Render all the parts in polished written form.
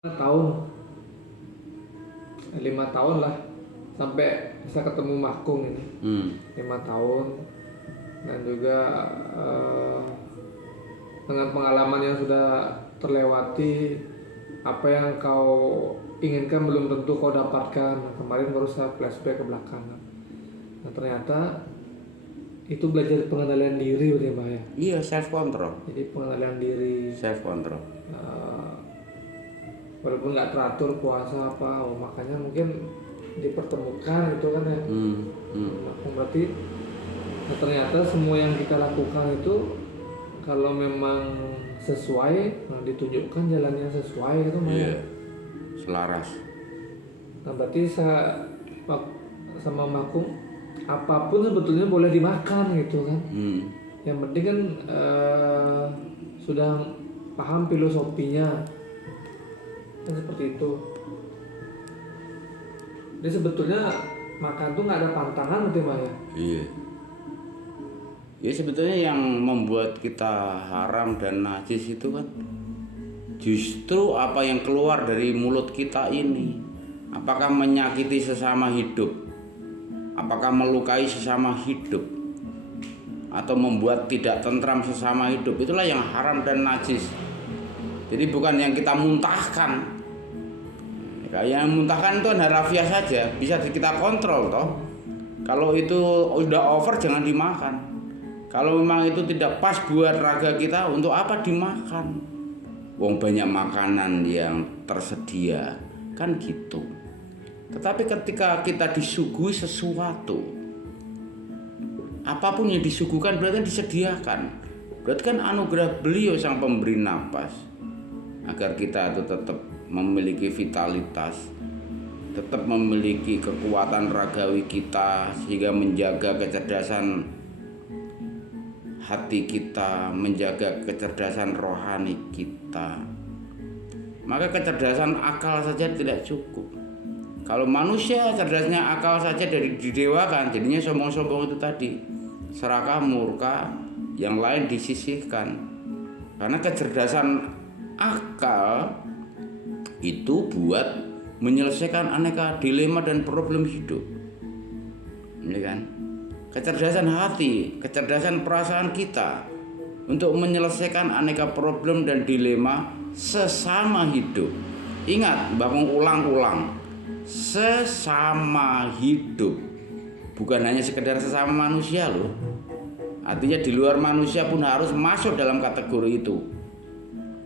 tahun 5 tahun lah sampai bisa ketemu Mahkung ini. 5 tahun dan juga dengan pengalaman yang sudah terlewati, apa yang kau inginkan belum tentu kau dapatkan. Kemarin baru saya flashback ke belakang. Nah ternyata itu belajar pengendalian diri udah Mbak ya. Iya, self control. Jadi pengendalian diri. Self control. Walaupun nggak teratur puasa apa, makanya mungkin dipertemukan itu kan ya. Berarti nah, ternyata semua yang kita lakukan itu kalau memang sesuai, nah ditunjukkan jalannya sesuai gitu Iya. Selaras. Nah berarti saya sama Makung apapun sebetulnya boleh dimakan gitu kan. Yang penting kan sudah paham filosofinya kan seperti itu. Jadi sebetulnya makan tuh nggak ada pantangan gitu Mbak ya. Iya. Ya sebetulnya yang membuat kita haram dan najis itu kan justru apa yang keluar dari mulut kita ini. Apakah menyakiti sesama hidup? Apakah melukai sesama hidup? Atau membuat tidak tentram sesama hidup? Itulah yang haram dan najis. Jadi bukan yang kita muntahkan. Yang muntahkan itu kan harafiah saja, bisa kita kontrol toh. Kalau itu udah over jangan dimakan. Kalau memang itu tidak pas buat raga kita, untuk apa dimakan? Wong banyak makanan yang tersedia, kan gitu. Tetapi ketika kita disuguhi sesuatu, apapun yang disuguhkan berarti disediakan. Berarti kan anugerah beliau sang pemberi napas, agar kita itu tetap memiliki vitalitas, tetap memiliki kekuatan ragawi kita, sehingga menjaga kecerdasan hati kita, menjaga kecerdasan rohani kita. Maka kecerdasan akal saja tidak cukup. Kalau manusia cerdasnya akal saja dari didewakan, jadinya sombong-sombong itu tadi, serakah, murka, yang lain disisihkan. Karena kecerdasan akal itu buat menyelesaikan aneka dilema dan problem hidup, ini kan? Kecerdasan hati, kecerdasan perasaan kita untuk menyelesaikan aneka problem dan dilema sesama hidup. Ingat, bangun ulang-ulang, sesama hidup, bukan hanya sekedar sesama manusia loh. Artinya di luar manusia pun harus masuk dalam kategori itu.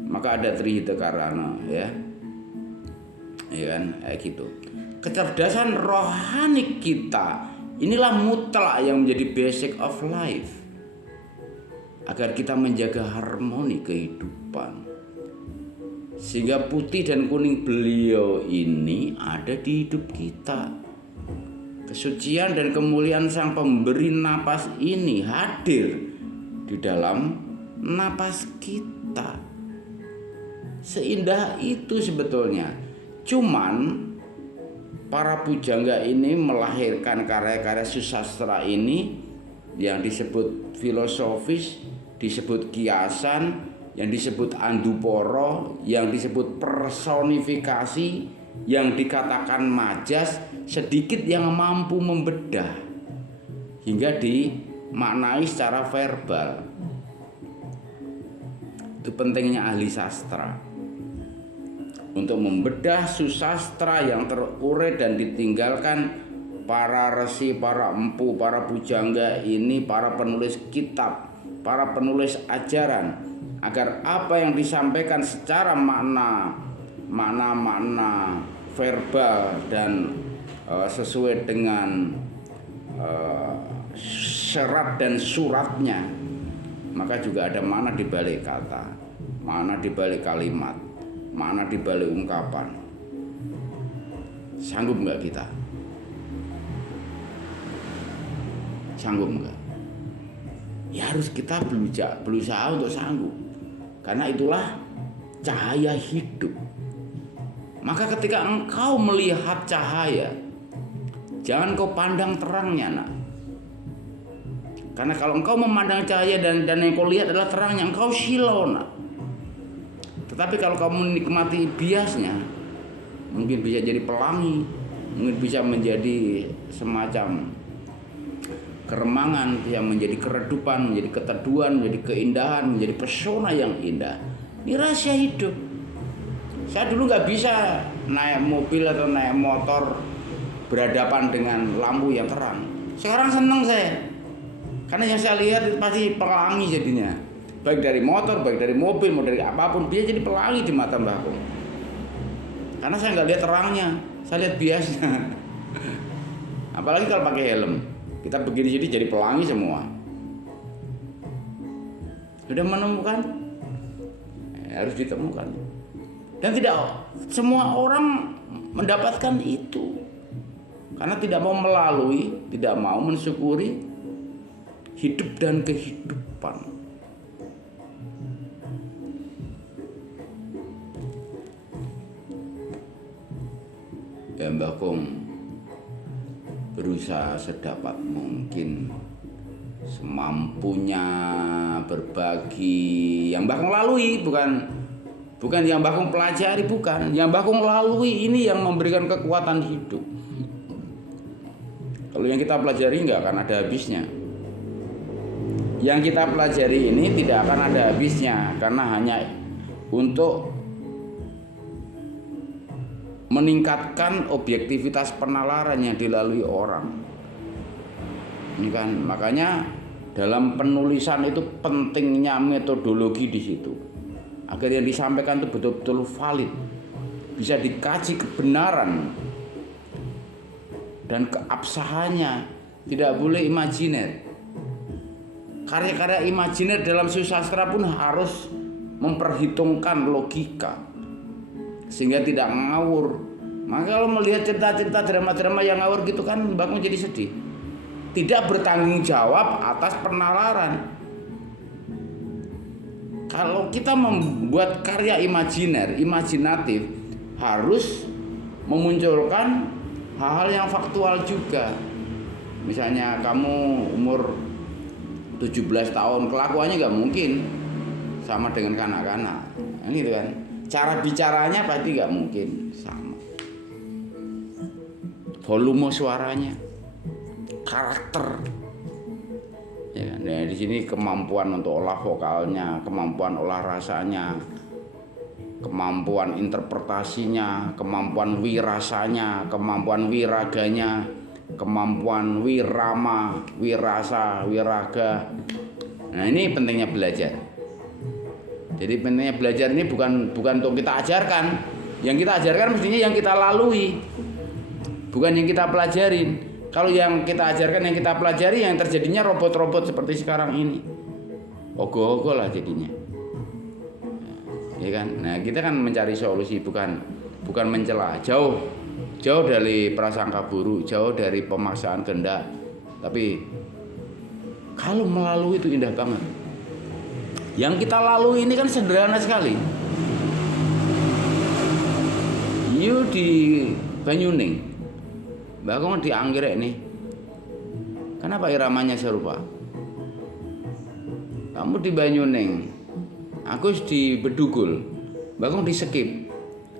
Maka ada trihita karana, ya kan, kayak gitu. Kecerdasan rohani kita inilah mutlak yang menjadi basic of life, agar kita menjaga harmoni kehidupan. Sehingga putih dan kuning beliau ini ada di hidup kita. Kesucian dan kemuliaan sang pemberi napas ini hadir di dalam napas kita. Seindah itu sebetulnya. Cuman para pujangga ini melahirkan karya-karya susastra ini yang disebut filosofis, disebut kiasan, yang disebut anduporo, yang disebut personifikasi, yang dikatakan majas, sedikit yang mampu membedah hingga dimaknai secara verbal. Itu pentingnya ahli sastra untuk membedah susastra yang terurai dan ditinggalkan para resi, para empu, para pujangga ini, para penulis kitab, para penulis ajaran, agar apa yang disampaikan secara makna verbal dan sesuai dengan syarat dan suratnya, maka juga ada makna di balik kata, makna di balik kalimat, makna di balik ungkapan. Sanggup nggak kita? Sanggup nggak? Ya harus kita berusaha untuk sanggup, karena itulah cahaya hidup. Maka ketika engkau melihat cahaya, jangan kau pandang terangnya, nak. Karena kalau engkau memandang cahaya dan yang kau lihat adalah terangnya, engkau silau, nak. Tetapi kalau kamu nikmati biasnya, mungkin bisa jadi pelangi, mungkin bisa menjadi semacam keremangan, yang menjadi keredupan, menjadi keteduhan, menjadi keindahan, menjadi pesona yang indah. Ini rahasia hidup. Saya dulu nggak bisa naik mobil atau naik motor berhadapan dengan lampu yang terang. Sekarang seneng saya, karena yang saya lihat itu pasti pelangi jadinya. Baik dari motor, baik dari mobil, mau dari apapun, dia jadi pelangi di mata Mbah Kong. Karena saya nggak lihat terangnya, saya lihat biasnya. Apalagi kalau pakai helm, kita begini jadi pelangi semua. Sudah menemukan? Harus ditemukan. Dan tidak semua orang mendapatkan itu, karena tidak mau melalui, tidak mau mensyukuri hidup dan kehidupan. Ya Mbah Kong berusaha sedapat mungkin, semampunya berbagi yang Mbah Kong lalui, bukan yang Mbah Kong pelajari, bukan yang Mbah Kong lalui ini yang memberikan kekuatan hidup. Kalau yang kita pelajari nggak akan ada habisnya. Yang kita pelajari ini tidak akan ada habisnya, karena hanya untuk meningkatkan objektivitas penalaran yang dilalui orang. Ini kan makanya dalam penulisan itu pentingnya metodologi di situ, agar yang disampaikan itu betul-betul valid, bisa dikaji kebenaran dan keabsahannya, tidak boleh imajiner. Karya-karya imajiner dalam sastra pun harus memperhitungkan logika sehingga tidak ngawur. Maka kalau melihat cerita-cerita drama-drama yang ngawur gitu kan Mbah Kong jadi sedih. Tidak bertanggung jawab atas penalaran. Kalau kita membuat karya imajiner, imajinatif, harus memunculkan hal-hal yang faktual juga. Misalnya kamu umur 17 tahun, kelakuannya nggak mungkin sama dengan kanak-kanak, gitu kan. Cara bicaranya pasti nggak mungkin sama. Volume suaranya, karakter, ya kan. Nah, di sini kemampuan untuk olah vokalnya, kemampuan olah rasanya, kemampuan interpretasinya, kemampuan wirasanya, kemampuan wiraganya, kemampuan wirama, wirasa, wiraga. Nah, ini pentingnya belajar. Jadi pentingnya belajar ini bukan untuk kita ajarkan. Yang kita ajarkan mestinya yang kita lalui, bukan yang kita pelajarin. Kalau yang kita ajarkan, yang kita pelajari, yang terjadinya robot-robot seperti sekarang ini, ogoh-ogoh lah jadinya, ya kan. Nah, kita kan mencari solusi, bukan mencela. Jauh dari prasangka buruk, jauh dari pemaksaan kehendak. Tapi kalau melalui itu indah banget. Yang kita lalui ini kan sederhana sekali. You di Banyuning, Mbah Kong di Anggrek nih. Kenapa iramanya serupa? Kamu di Banyuning, aku di Bedugul, Mbah Kong di Sekip.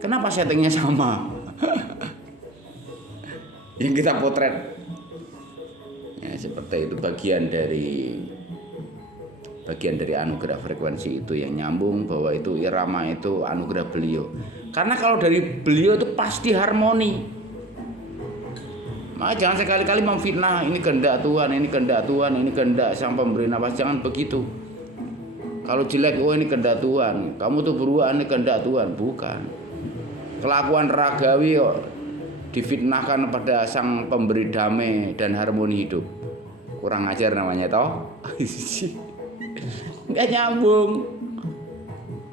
Kenapa settingnya sama? Yang kita potret. Ya, seperti itu bagian dari anugerah frekuensi itu yang nyambung, bahwa itu irama itu anugerah beliau. Karena kalau dari beliau itu pasti harmoni. Maka jangan sekali-kali memfitnah, ini kehendak Tuhan, ini kehendak Tuhan, ini kehendak Sang Pemberi Nafas. Jangan begitu. Kalau jelek, oh ini kehendak Tuhan, kamu tuh beruang, ini kehendak Tuhan. Bukan. Kelakuan ragawi kok difitnahkan pada Sang Pemberi damai dan harmoni hidup. Kurang ajar namanya toh. Nggak nyambung.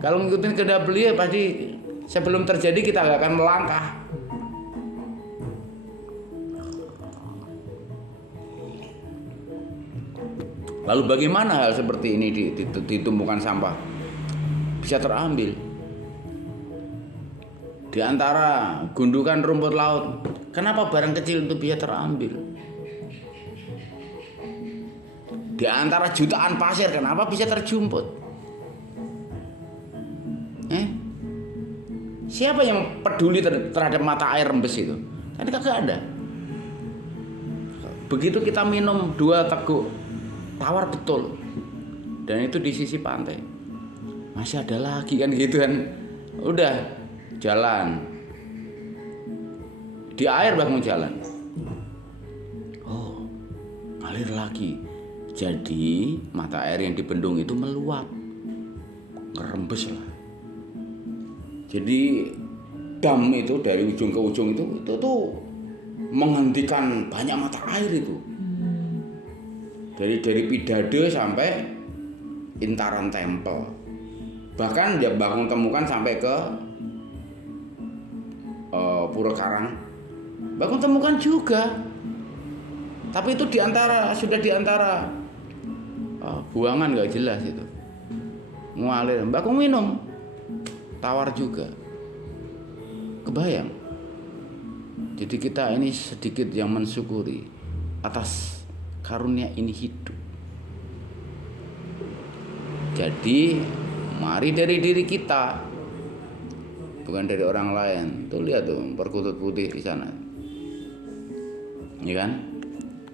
Kalau ngikutin kehendak beliau pasti sebelum terjadi kita nggak akan melangkah. Lalu bagaimana hal seperti ini ditumpukan sampah bisa terambil di antara gundukan rumput laut? Kenapa barang kecil itu bisa terambil? Di antara jutaan pasir, kenapa bisa terjumput? Siapa yang peduli terhadap mata air rembes itu? Kan kagak ada. Begitu kita minum 2 teguk, tawar betul. Dan itu di sisi pantai. Masih ada lagi kan gitu kan. Udah jalan. Di air bahkan jalan. Oh, ngalir lagi. Jadi mata air yang dibendung itu meluap. Ngerembes lah. Jadi dam itu dari ujung ke ujung itu tuh menghentikan banyak mata air itu. Dari Pidade sampai Intaran Temple. Bahkan ya Bakung temukan sampai ke Purwokarang. Bakung temukan juga. Tapi itu sudah di antara buangan nggak jelas itu. Ngalir, Bakung minum. Tawar juga. Kebayang. Jadi kita ini sedikit yang mensyukuri atas karunia ini hidup. Jadi mari dari diri kita, bukan dari orang lain. Tuh lihat tuh perkutut putih di sana, ya kan?